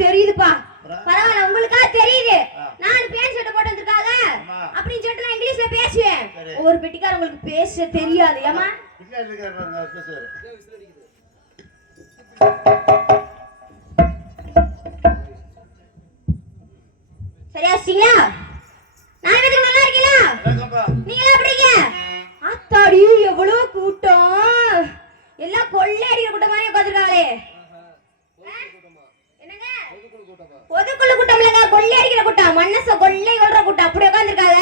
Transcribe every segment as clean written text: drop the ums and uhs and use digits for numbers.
தெரியுதுப்பா, பரவாயில்ல, உங்களுக்கா தெரியுது. நான் பேன் ஷர்ட் போட்டு வந்திருக்காங்க அப்படின்னு சொல்லிட்டு நான் இங்கிலீஷ்ல பேசுவேன். ஒவ்வொரு பெட்டிக்கார உங்களுக்கு பேச தெரியாது. ஏமா சரியா இருக்கீங்களா? நான் நல்லா இருக்கீங்களா? நீங்களா எப்படிங்க? ஆத்தாடி எவ்வளவு கூட்டம், எல்லாம் கொள்ளையடிக்கிற கூட்டம் மாதிரி உட்காந்துருக்காங்களே. பொதுக்குழு கூட்டம் இல்லங்க, கொள்ளையடிக்கிற கூட்டம், மனச கொள்ளை கொள்ற கூட்டம் அப்படி உட்காந்துருக்காங்க.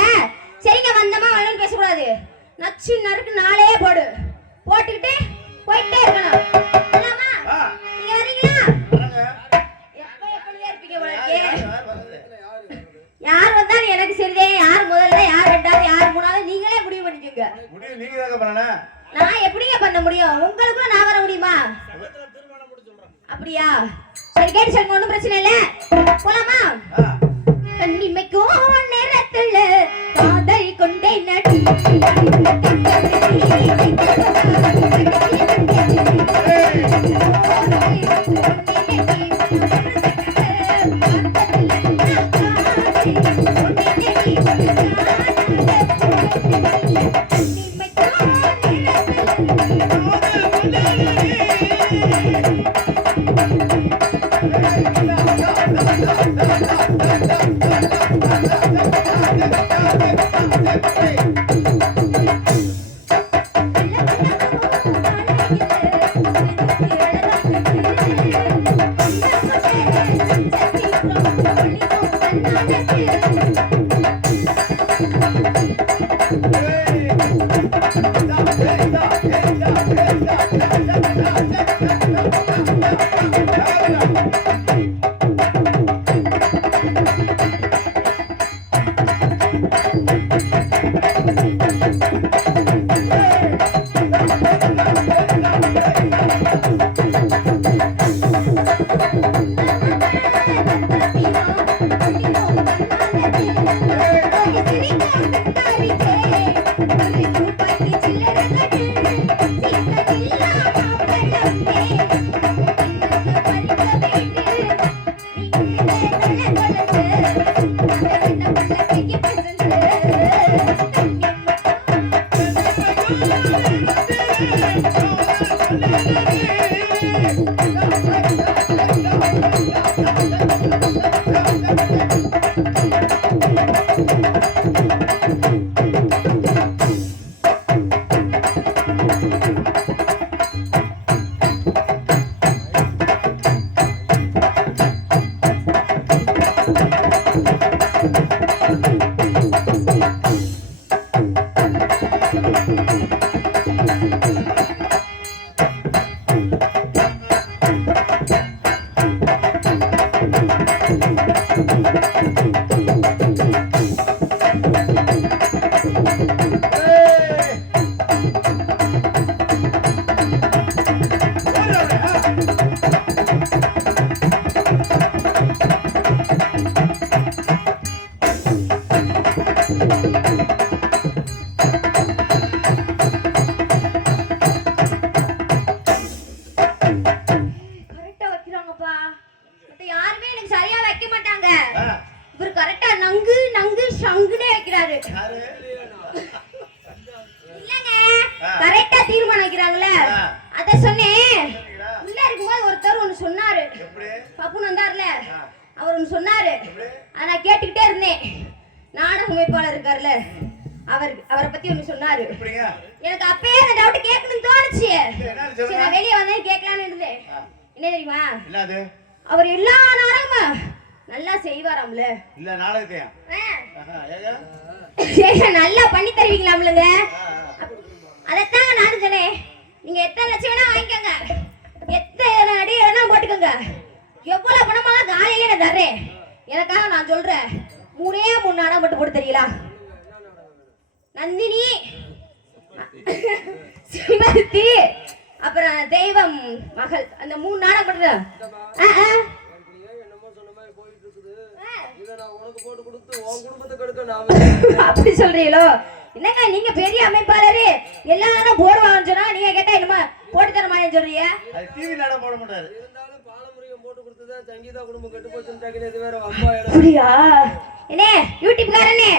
சரிங்க, வந்தமா வரணும்னு பேசக்கூடாது. நச்சு நறுக்கு நாளே போட்டுக்கிட்டு போயிட்டே இருக்கணும். நீங்க வரீங்களா? எப்ப இருப்பீங்க? யார் வந்தாலும் எனக்கு சரிதே. யார் முதல்ல, யார் ரெண்டாவது, யார் மூணாவது நீங்களே முடிவு பண்ணிக்கோங்க. நான் எப்படிங்க பண்ண முடியும்? உங்களுக்கும் நான் வர முடியுமா? அப்படியா? சரி, கேட்டு சொல்லுங்க, ஒன்றும் பிரச்சனை இல்லை. போலாமா? கண்ணிமைக்கும் நேரத்துல காதல் கொண்டே நடி அவரை பத்தி ஒன்னு சொன்னாரு. எனக்கு அப்பவே அந்த டவுட் கேட்கணும்னு தோணுச்சு. சரி, நான் வெளிய வந்தே கேட்கலாம்னு இருந்தேன். என்ன தெரியுமா? என்னது? அவர் எல்லா நாடகமும் நல்லா செய்வாராம்ல. இல்ல நாடகத்தையா? நல்லா பண்ணி தருவீங்களாம்லங்க. அதத்தான் நானும் சொன்னேன். நீங்க எத்தனை லட்சம் வேணா வாங்கிக்கோங்க, எத்தனை அடி வேணா சொல்லுங்க. எவ்வளவு பணமெல்லாம் காலையிலே நான் தர்றேன். எனக்காக நான் சொல்றேன். 3 நாடகம் மட்டும் போட்டு தெரியலா? நந்தினி, சிம்மர்த்தி, அப்புறம் தெய்வம் மகள், அந்த 3 நாடகம் மட்டும். அப்படி சொல்றீங்களோ? என்னங்க நீங்க பெரிய அமைப்பாளரு, எல்லாரும் போடுவாங்கன்னு சொன்னா நீங்க கேட்டா என்னமா போட்டு தர மாட்டேன்னு சொல்றீங்க? டிவி நாடகம் போட மாட்டாரு. அப்படியா? என்ன யூடியூப் காரனே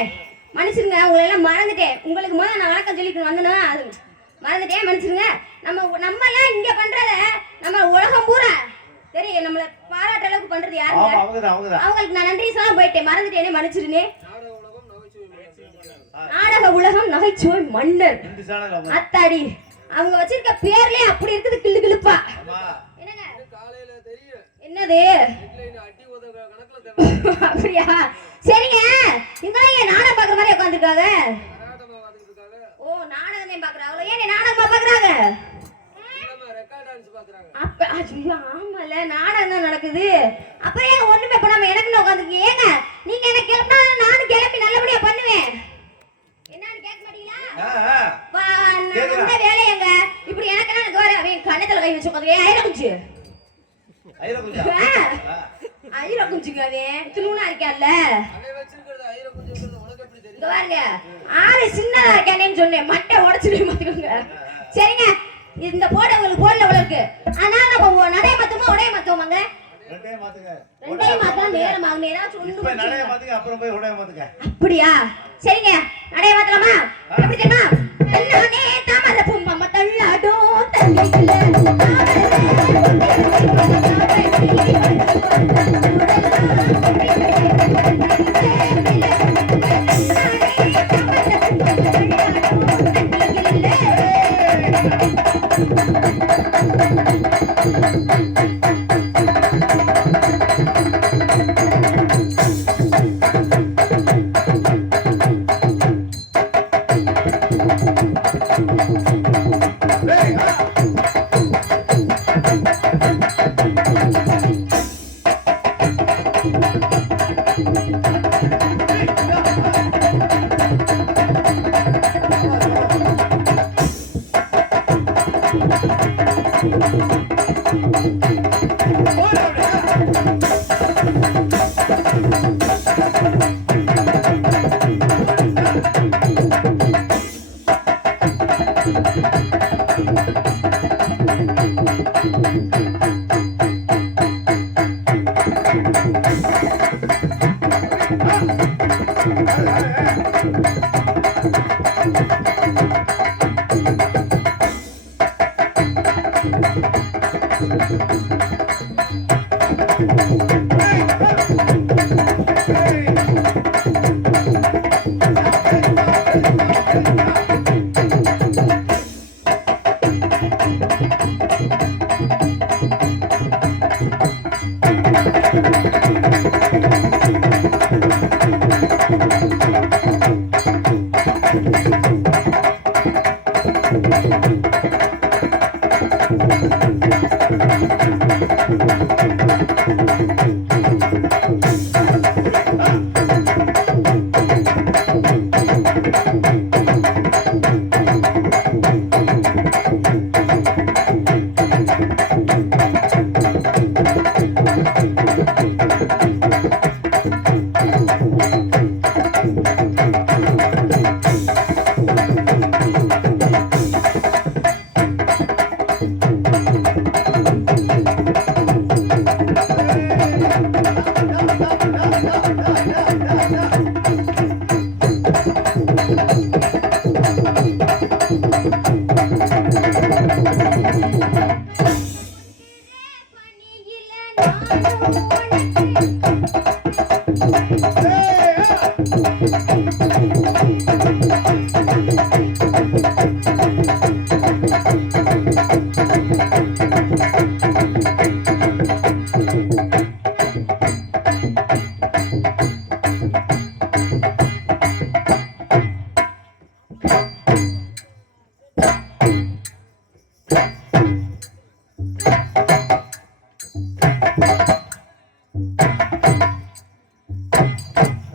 மனுஷருங்க, உங்களை எல்லாம் மறந்துட்டேன். உங்களுக்கு முதல்ல நான் வணக்கம் சொல்லிக்கணும் வந்தனா, அது மறந்துட்டேன், மனுஷருங்க. நம்ம எல்லாம் இங்க பண்றத நம்ம உலகம் பூரா தெரியும். நம்மள பாராட்ட அளவுக்கு பண்றது யாருங்க? அவங்களுக்கு நான் நன்றி சொல்ல போயிட்டேன், மறந்துட்டேனே, மன்னிச்சிருனே. நாடக உலகம் நகைச்சுவை மன்னர் அத்தாடி, அவங்க வச்சிருக்க பேர்லயே அப்படி இருக்குது, கிளு கிளுப்பா. என்னது அப்படியா? சரிங்க, இவங்க நாடகம் பாக்குற மாதிரி உட்காந்துருக்காங்க. ஓ, நாடகமே பாக்குறாங்களோ? ஏன் நாடகமா பாக்குறாங்க? ஆமால, நாடகம் தான் நடக்குது. அப்புறம் ஏன் ஒண்ணுமே பண்ணாம எனக்குன்னு உட்காந்துருக்கீங்க? ஏங்க நீங்க என்ன கிளப்பினா நானும் கிளப்பி நல்லபடியா பண்ணுவேன். என்னன்னு கேட்க மாட்டீங்களா? வேலையங்க இப்படி எனக்கு வர கண்ணத்துல கை வச்சு உட்காந்து ஐரகுஞ்சு ஐரகுஞ்சுங்க, திருமணா இருக்கான்ல பாருங்க, ஆளு சின்னதா இருக்கானேன்னு சொன்னேன், மட்டை உடச்சுட்டு மாத்துக்கோங்க. சரிங்க, இந்த போட உங்களுக்கு போடல இருக்கு. அதனால நம்ம நடைய மாத்துமா உடைய மாத்துவோமாங்க? ரெண்டையும் மாத்தலாம். நேரம் ஆகும், ஏதாச்சும் ஒண்ணு. அப்படியா? சரிங்க, நடைய மாத்தலாமா? எப்படி தெரியுமா? எல்லாமே தாமரை பூம்பம்மா தள்ளாடோ தண்ணிக்குள்ள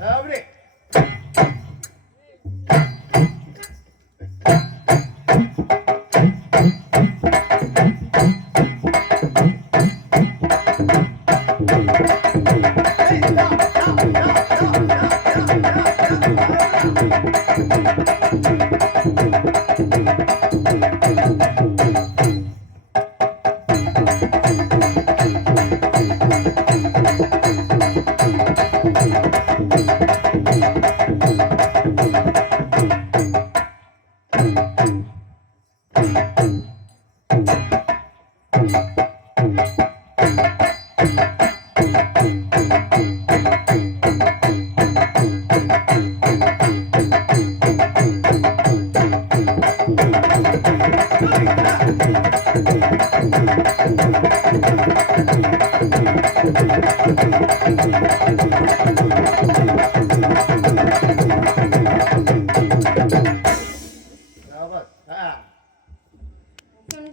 அப்படி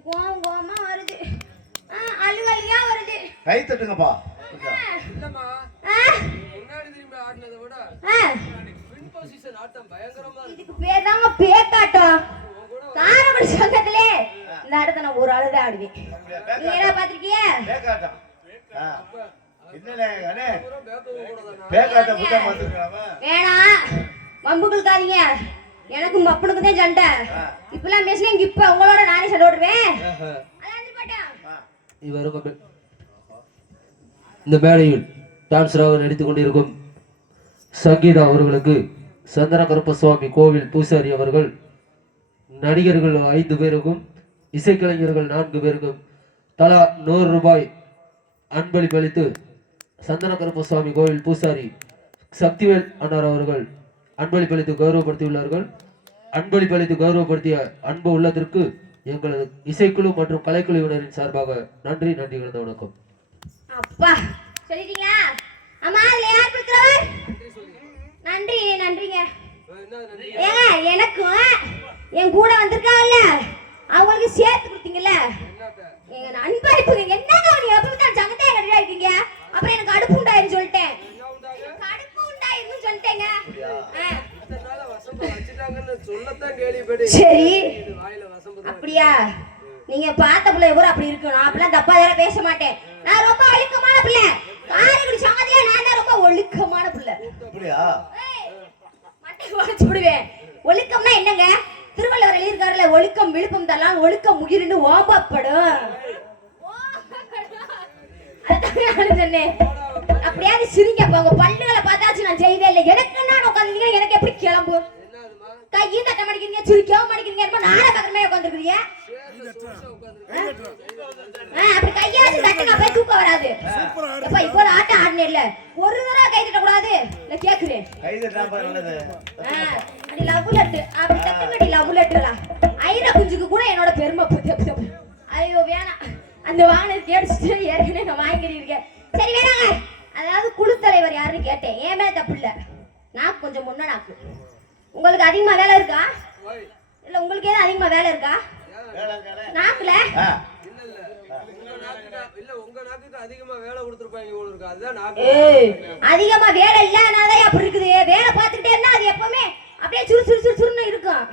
கோமா வருது அழுவலியா வருது கை தட்டுங்கப்பா இல்லம்மா ஆ, முன்னாடி திரும்பி ஆடினதை விட ஆ, பின் பொசிஷன் ஆட்டம் பயங்கரமா இருக்கு. இதுக்கு பேர் தாங்க பேக்காட்டம் காரமணி சங்கத்திலே இந்த ஆட்டத்தை நான் ஒரு ஆளுதான் ஆடுவேன் நீங்க என்ன பாத்திருக்கீங்க பேக்காட்டம் என்னண்ணே அண்ணே பூரா பேக்கவும் கூட தானா? பேக்காட்டம் புத்தகம் பார்த்துருக்காம வேணாம் வம்பு கொடுக்காதீங்க எனக்கும் மப்பனுக்கு தான் சண்டை இப்பெல்லாம் பேசினா இங்க இப்ப உங்களோட நானே சண்டை ஓடுவேன் அதான் வந்து போட்டேன். இவரும் இந்த மேடையில் டான்ஸராக நடித்துக் கொண்டிருக்கும் சங்கீதா அவர்களுக்கு சந்தன கருப்பசுவாமி கோவில் பூசாரி அவர்கள் நடிகர்கள் 5 பேருக்கும் இசைக்கலைஞர்கள் 4 பேருக்கும் தலா 100 ரூபாய் அன்பளிப்பளித்து சந்தன கருப்பசுவாமி கோவில் பூசாரி சக்திவேல் அன்னார் அவர்கள் அன்பளிப்பளித்து கௌரவப்படுத்தியுள்ளார்கள். அன்பளிப்பளித்து கௌரவப்படுத்திய அன்பு உள்ளத்திற்கு எங்களது இசைக்குழு மற்றும் கலைக்குழுவினரின் சார்பாக நன்றி கலந்த வணக்கம். அப்பா சொல்லிட்டீங்களா அம்மா அதுல யார் கொடுக்குறவர் நன்றி நன்றிங்க ஏங்க எனக்கும் என் கூட வந்திருக்காங்கல்ல அவங்களுக்கு சேர்த்து கொடுத்தீங்கல்ல எங்க நண்பரிப்புங்க என்னங்க நீங்க எப்ப தான் சங்கத்தையே கட்டியா இருக்கீங்க அப்புறம் எனக்கு அடுப்பு உண்டாயிருன்னு சொல்லிட்டேன் எனக்கு அடுப்பு உண்டாயிருன்னு சொல்லிட்டேங்க சரி அப்படியா நீங்க பார்த்த பிள்ளை கூட அப்படி இருக்கு நான் அப்படிலாம் தப்பா இதெல்லாம் பேச மாட்டேன் நான் ரொம்ப ஒழுக்கமான பிள்ளை காரைக்குடி சங்கத்திலே நான் தான் ரொம்ப ஒழுக்கமான பிள்ளை அப்படியா மட்டை உடைச்சு விடுவேன் ஒழுக்கம்னா என்னங்க திருவள்ளுவர் எழுதியிருக்காருல ஒழுக்கம் விழுப்பம் தரலாம் ஒழுக்கம் முகிர்னு ஓம்பப்படும் சொன்னேன் அப்படியாவது சிரிங்கப்பா உங்க பல்லுகளை பார்த்தாச்சு நான் செய்யவே இல்லை எனக்கு என்ன உட்காந்துருக்கீங்க எனக்கு எப்படி கிளம்பு கையும் தட்ட மாட்டேங்கிறீங்க சுருக்கவும் மாட்டேங்கிறீங்க ரொம்ப நாளை பக்கமே உட்காந்துருக்கீங்க அப்படி கையாச்சு தட்டுங்க போய் தூக்கம் வராது எப்ப இப்போ ஆட்டம் ஆடினே இல்ல ஒரு தடவை கை தட்ட கூடாது இல்ல கேக்குறேன் கை தட்டாம நல்லது அடி லவ் லெட்டு அப்படி தட்டுங்கடி லவ் லெட்டுகளா ஐரா குஞ்சுக்கு கூட என்னோட பெருமை பத்தி ஐயோ வேணாம் அந்த வாங்கினது கேட்டுட்டு ஏற்கனவே நான் வாங்கிட்டு இருக்கேன் சரி வேணாங்க அதாவது குழு தலைவர் யாருன்னு கேட்டேன் ஏன் மேல தப்பு இல்ல நான் கொஞ்சம் முன்னாக்கு உங்களுக்கு அதிகமா வேலை இருக்கா இல்ல உங்களுக்கு ஏதாவது அதிகமா வேலை இருக்கா நாக்குல அதிகமா வேலை இல்லனாதான் அப்படி இருக்குது வேலை பார்த்துக்கிட்டே இருந்தா அது எப்பவுமே அப்படியே சுறு சுறு சுறு சுறுன்னு இருக்கும்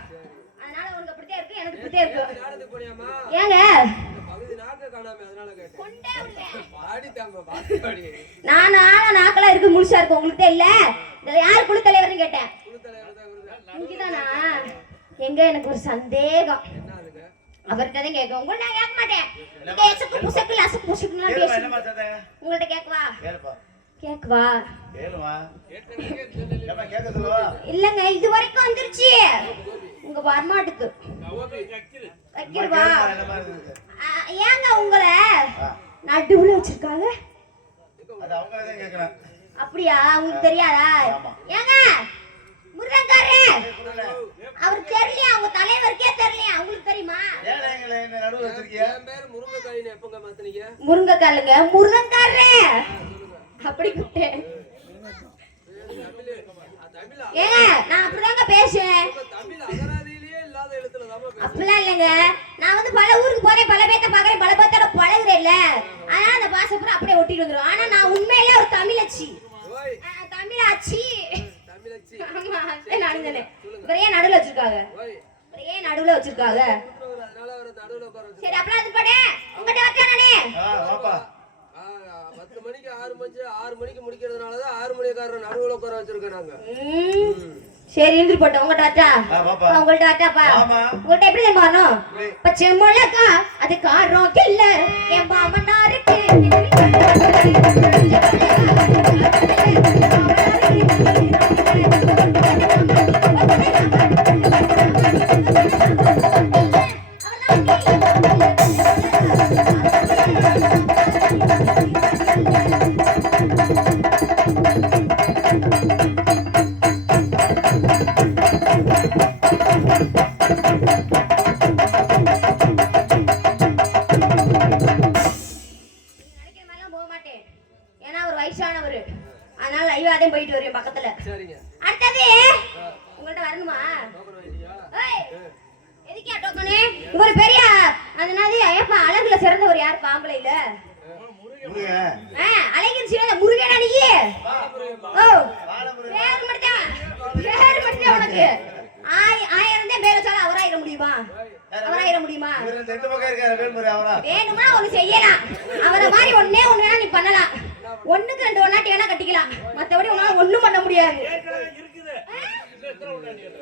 அதனால உனக்கு அப்படித்தான் இருக்கு எனக்கு இப்படித்தான் இருக்கு ஏங்க நானா நாக்கெல்லாம் இருக்கு முழுசா இருக்கு உங்களுக்கு தான் இல்ல இதுல யாரு குழு தலைவர்னு கேட்டேன் இங்கதானா எங்க எனக்கு ஒரு சந்தேகம் அவர்கிட்ட தான் கேட்க உங்களை நான் கேட்க மாட்டேன் எசக்கு புசக்கு லசக்கு புசக்குலாம் பேசு உங்கள்ட்ட கேட்கவா கேட்கவா இல்லங்க இது வரைக்கும் வந்துருச்சு உங்க வரமாட்டுக்கு வைக்கிறவா ஏங்க உங்களை நடுவுல வச்சிருக்காங்க அப்படியா உங்களுக்கு தெரியாதா ஏங்க முருகன்காரே அவர் தெரியலையா உங்க தலைவருக்கே தெரியலையா உங்களுக்கு தெரியுமா முருங்கக்காலுங்க முருகன்காரே அப்படி கூப்பிட்டேன் ஏங்க நான் அப்படிதாங்க பேசுவேன் அப்படிலாம் இல்லைங்க. நான் வந்து பல ஊருக்கு போறேன், பல பேத்த பாக்குறேன், பல பேத்தோட பழகுறேன்ல, அதனால அந்த பாசப்புறம் அப்படியே ஒட்டிட்டு வந்துரும். ஆனா நான் உண்மையிலே ஒரு தமிழச்சி. தமிழாச்சி. ஆமா, நானும் தானே. இவரே நடுவுல வச்சிருக்காங்க. இவரே நடுவுல வச்சிருக்காங்க. சரி, அப்படியே அது படே. உங்ககிட்ட வரட்டா நானே? வாப்பா. 10 மணிக்கு 6 மணிக்கு முடிக்கிறதுனாலதான் 6 மணிக்காரர் நடுவுல உட்கார வச்சிருக்கோம் நாங்க. சரி, இருந்து போட்டோம். உங்ககிட்ட வரட்டா? உங்கள்கிட்ட வரட்டாப்பா? உங்கள்கிட்ட எப்படி தெரியுமா வரணும்? பச்சை மிளகா அது காரம் இல்ல என் மாமனாருக்கு. போயிட்டு வரேன் பக்கத்துல. அடுத்தது உங்கள்ட்ட வரணுமா? எதுக்கே டோக்கனே? இவர் பெரிய அதனால ஏப்பா அழகுல சிறந்தவர் யார் பாம்பளையில? அழகின் சிறந்த முருகனா நீ? ஓ, பேர் மட்டும் உனக்கு ஆயிரம் தான் பேரை சொல்ல அவராயிர முடியுமா? அவராயிர முடியுமா? வேணுமா ஒண்ணு செய்யலாம். அவரை மாதிரி ஒண்ணே ஒண்ணு நீ பண்ணலாம். ஒண்ணுக்கு 2 ஒண்ணாட்டி வேணா கட்டிக்கலாம். மத்தபடி உன்னால ஒண்ணும் பண்ண முடியாது.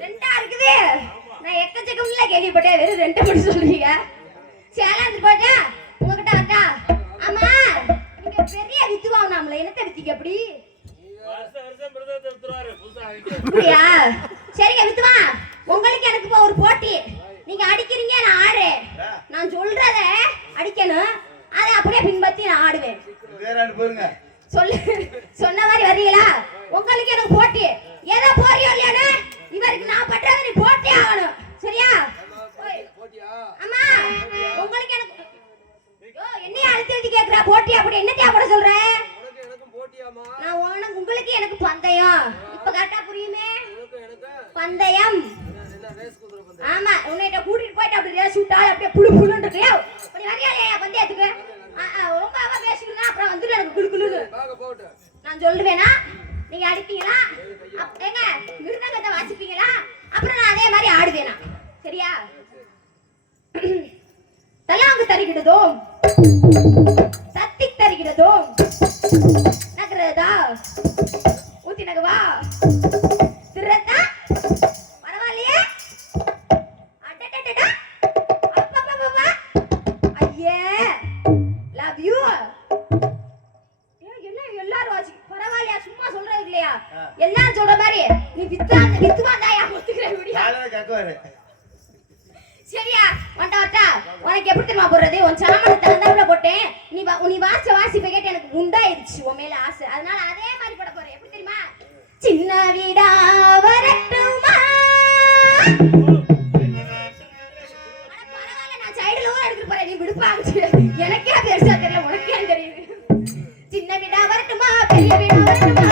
ரெண்டா இருக்குது. நான் எக்கச்சக்கம்ல கேள்விப்பட்டேன். வெறும் 2 மட்டும் சொல்றீங்க. சேலந்து போட்டா உங்ககிட்ட வரட்டா? ஆமா, நீங்க பெரிய வித்துவாங்கனாம்ல. என்னத்த வித்திக்க அப்படி? அப்படியா? சரிங்க வித்துவா. உங்களுக்கு எனக்கு இப்ப ஒரு போட்டி. நீங்க அடிக்கிறீங்க, நான் ஆடுறேன். நான் சொல்றத அடிக்கணும். அதை அப்படியே பின்பற்றி நான் ஆடுவேன். சொல்லு, சொன்ன மாதிரி வர்றீங்களா? உங்களுக்கு எனக்கு போட்டி. ஏதோ போறியோ இல்லையானே இவருக்கு நான் பண்றத நீ போட்டி ஆகணும். சரியா? ஆமா, உங்களுக்கு எனக்கு என்னைய அழுத்தி கேக்குறா போட்டி. அப்படி என்ன தேவைப்பட சொல்ற? நான் உங்களுக்கு எனக்கு பந்தயம். இப்ப கரெக்டா புரியுமே? பந்தயம். ஆமா, உன்னைட்ட கூட்டிட்டு போயிட்டு அப்படி ரேஸ் விட்டால் அப்படியே புழு புழுன்னு இருக்கு. அப்படி வரையாலையா பந்தயத்துக்கு? ரொம்ப பேசிக்கிறா அப்புறம் வந்து எனக்கு குளு குளுன்னு நான் சொல்லுவேனா? நீங்க அடிப்பீங்களா? ஏங்க மிருதங்கத்தை வாசிப்பீங்களா? அப்புறம் நான் அதே மாதிரி ஆடுவேனா? சரியா? தலாங்கு தருகிறதோ சத்தி தருகிறதோ நகரதா ஊத்தி நகவா திருத்தா பரவாயில்லையே. அடடடடா அப்பப்பப்பா ஐயே லவ் யூ. எல்லாரும் வாசி பரவாயில்லையா? சும்மா சொல்றது இல்லையா? எல்லாரும் சொல்ற மாதிரி நீ வித்துவாண்டாயா ஒத்துக்கிற முடியா? சரியா? வண்டா உனக்கு எப்படி தெரியுமா போடுறது? உன் சாமனை தகுந்தாப்புல போட்டேன். நீ வாசி கேட்டு எனக்கு உண்டாயிருச்சு உன் மேல ஆசை. அதனால அதே மாதிரி போட போறேன். எப்படி தெரியுமா? சின்ன வீடா வரட்டுமா? பரவாயில்ல, நான் சைடுல எடுத்துட்டு போறேன். நீ விடுப்பாங்க. எனக்கே பெருசா தெரியல, உனக்கே தெரியுது. சின்ன வீடா வரட்டுமா? பெரிய வீடா வரட்டுமா?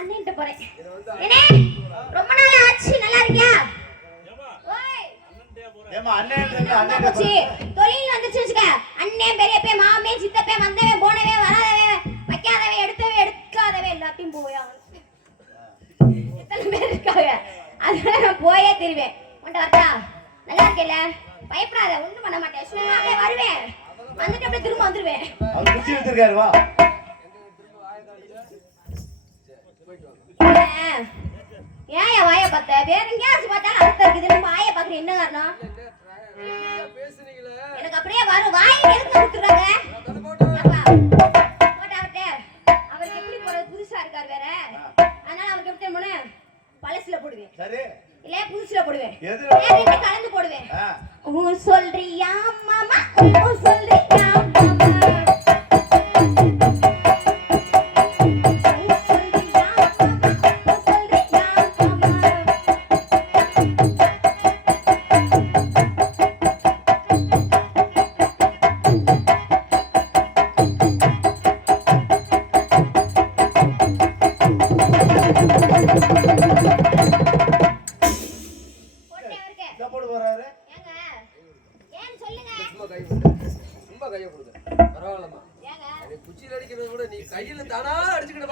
அண்ணன்ட்ட போறேன். என்ன ரொம்ப நாள் ஆச்சு, நல்லா இருக்கியா? தொழில் வந்துச்சு வச்சுக்க. அண்ணன் பெரியப்பே மாமே சித்தப்பே வந்தவே போனவே வராதவே வைக்காதவே எடுத்தவே எடுக்காதவே எல்லாத்தையும் போயா எத்தனை பேர் இருக்காங்க. அதனால நான் போயே திருவேன். உன்ட்ட வரட்டா? நல்லா இருக்கேல்ல? பயப்படாத, ஒண்ணும் பண்ண மாட்டேன். சும்மா அப்படியே வருவேன், வந்துட்டு அப்படியே திரும்ப வந்துருவேன். ஏன் என் வாயை பார்த்த? வேற எங்கேயாச்சும் பார்த்தாலும் அர்த்தம் இருக்குது. நம்ம வாயை பார்க்குற என்ன காரணம்? எனக்கு அப்படியே வரும். வாயை எடுத்து கொடுத்துறாங்க. அவருக்கு எப்படி போறது? புதுசா இருக்காரு வேற. அதனால அவருக்கு எப்படி தெரியுமா? பழசுல போடுவேன். கையை கொடுங்க. பரவாயில்லம்மா. நீ குச்சியில அடிக்கிறத விட நீ கையில தானா அடிச்சுக்கிட்டு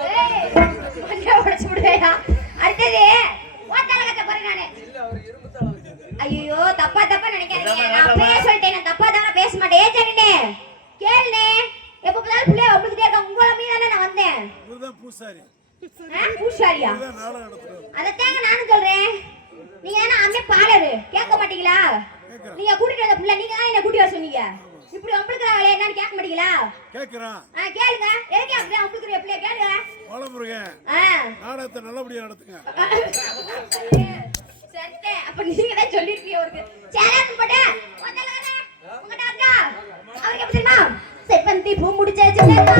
உடைச்சு விடுவேயா? அடுத்தது ஓட்டால கத்த போறேன் நானு. இல்ல அவர் இரும்பு தாளம் வச்சிருக்காரு. ஐயோ தப்பா சொல்லிட்டேன். நான் அப்பவே சொல்லிட்டேன், நான் தப்பா பேச மாட்டேன். ஏன் சரிண்ணே கேளுண்ணே, எப்ப பார்த்தாலும் பிள்ளைய ஒப்புக்கிட்டே இருக்க. உங்களை மீது தானே நான் வந்தேன். பூசாரி பூசாரியா? அதைத்தாங்க நானும் சொல்றேன். நீங்க தானே அம்மே பாலரு, கேட்க மாட்டீங்களா? நீங்க கூட்டிட்டு வந்த பிள்ளை நீங்க தான் என்ன கூட்டி வர சொன்னீங்க. இப்படி ஒம்பளுக்குறாங்களே என்னன்னு கேட்க மாட்டீங்களா? கேக்குறான். கேளுங்க. எதுக்கு அப்படியே ஒம்பளுக்குற பிள்ளைய கேளுங்க. வளமுருகன் நாடகத்தை நல்லபடியா நடத்துங்க. சரி, அப்ப நீங்க தான் சொல்லிருப்பீங்க அவருக்கு. சேலன் போட்டு வந்தலங்கனே உங்கட்ட அக்கா அவருக்கு எப்படி தெரியுமா? செப்பந்தி பூ முடிச்ச சின்னம்மா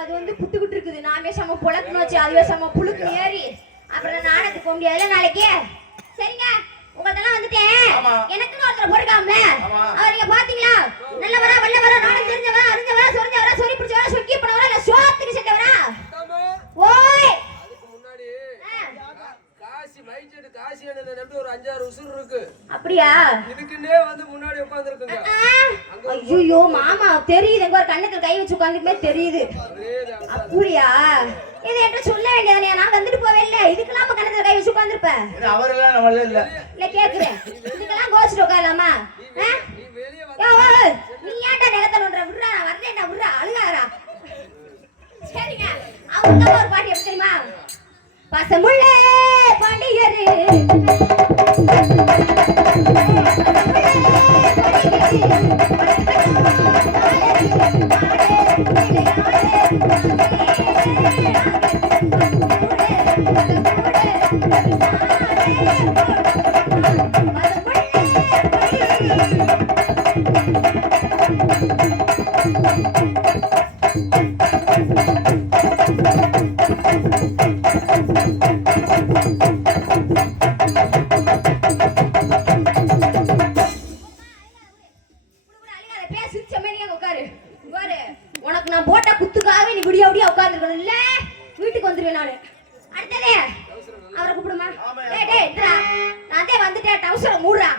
அது வந்து புட்டுக்கிட்டு இருக்குது. நாமே சம புழக்கணும் வச்சு அதுவே சம புழுக்கு ஏறி அப்புறம் நாடகத்துக்கு போக முடியாதுல நாளைக்கு. சரிங்க, உங்கள்ட்டெல்லாம் வந்துட்டேன். எனக்குன்னு ஒருத்தர் போட்டுக்காமல அவர் நீங்க பாத்தீங்களா? நல்லவரா வல்லவரா நாடகம் தெரிஞ்சவரா அறிஞ்சவரா சொரிஞ்சவரா சொறி பிடிச்சவரா சொக்கி பண்ணவரா இல்ல சோத்துக்கு செட்டவரா? ஓய் அதுக்கு முன்னாடி காசி மைச்செடு காசி அண்ணனை நம்பி ஒரு 5-6 உசுர் இருக்கு. அப்படியா? இதுக்குன்னே வந்து முன்னாடி உட்கார்ந்திருக்குங்க. ஐயோ மாமா தெரியுது, எங்க ஒரு கண்ணுக்கு கை வச்சு உட்கார்ந்துமே தெரியுது. அப்படியா? இது என்ன சொல்ல வேண்டியதானே? நான் வந்துட்டு போவே இல்ல. இதுக்கெல்லாம் நம்ம கண்ணுக்கு கை வச்சு உட்கார்ந்திருப்பேன். அவரெல்லாம் நம்மள இல்ல இல்ல கேக்குறேன். இதுக்கெல்லாம் கோச்சிட்டு உட்காரலாமா? நீ வெளிய வந்து நீ ஏன்டா நிலத்தல ஒன்ற விடுறா? நான் வரேன்டா விடுறா, அழுகாதடா. சரிங்க, அவங்க ஒரு பாட்டு எப்படி தெரியுமா? பசமுள்ளே பாண்டியரே உனக்கு நான் போட்ட குத்துக்காகவே நீ விடிய விடிய உட்கார்ந்துருக்கணும். இல்ல வீட்டுக்கு வந்துருவேன் நானு. அடுத்ததே அவரை கூப்பிடுமா? டேய் நான் வந்துட்டேன். டவுசரை மூடுறா.